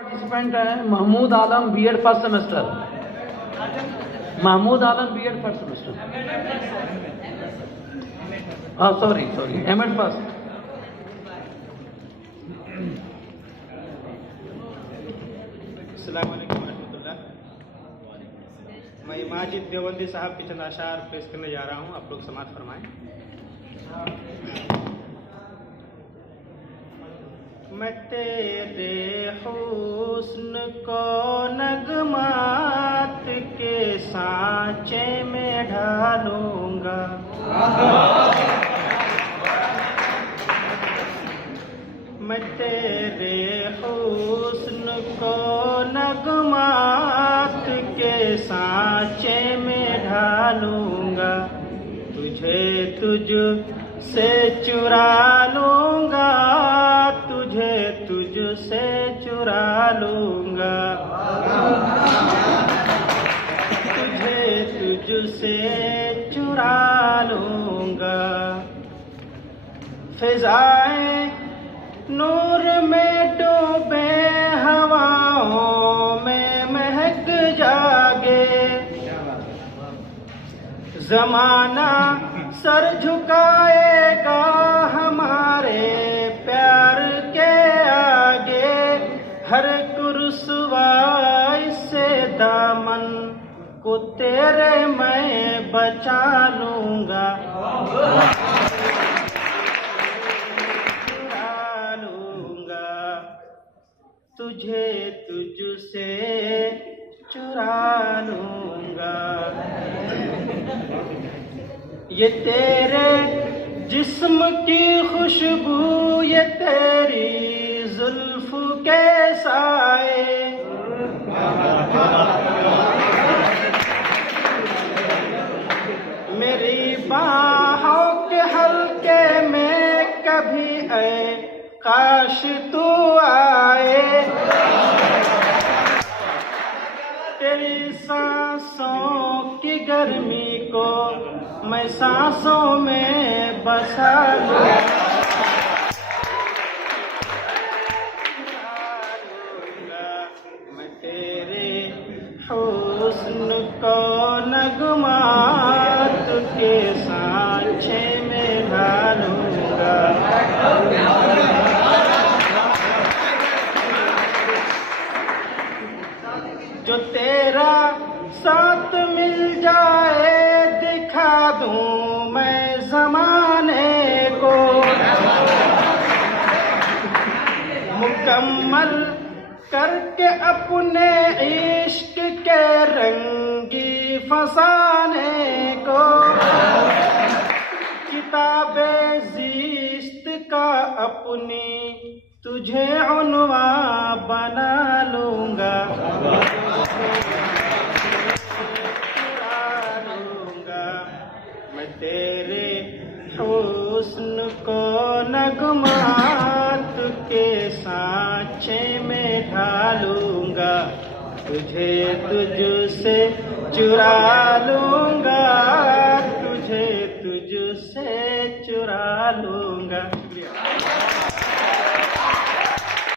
Participant है Mahmood Alam BEd first semester. Mahmood Alam BEd first semester. Sorry MEd first. अस्सलाम वालेकुम रहमतुल्लाह। मैं माजिद देवबंदी साहब के चंद अशार पेश करने जा रहा हूँ, आप लोग समाअत फरमाएं। मैं तेरे हुस्न को नगमात के सांचे में ढालूंगा, मैं तेरे हुस्न को नगमात के सांचे में ढालूंगा, तुझे तुझ से चुरा लूंगा, तुझे तुझ से चुरा लूंगा, तुझे तुझ से चुरा लूंगा। फिजाएं नूर में डूबे हवाओं में महक जागे, जमाना सर झुकाएगा हमारे प्यार के आगे, हर कुर्सवाई से दामन को तेरे मैं बचा लूंगा, चुरा लूंगा, तुझे तुझ से चुरा लूंगा। ये तेरे जिस्म की खुशबू, ये तेरी जुल्फ के साए, मेरी बाहों के हल्के में कभी ऐ काश तू आए, तेरी सांसों की गर्मी को मैं सांसों में बसा लूंगा, मैं तेरे हुस्न को नगमात के सांचे में ढालूंगा, जो तेरा साथ मिल जाए दिखा दूं मैं जमाने को, मुकम्मल करके अपने इश्क के रंगी फसाने को, किताबे ज़िस्त का अपनी तुझे उन्वा बना लूंगा, मैं तेरे हुस्न को नगमात के सांचे में ढालूंगा, तुझे तुझ से चुरा लूंगा, तुझे तुझ से चुरा लूंगा।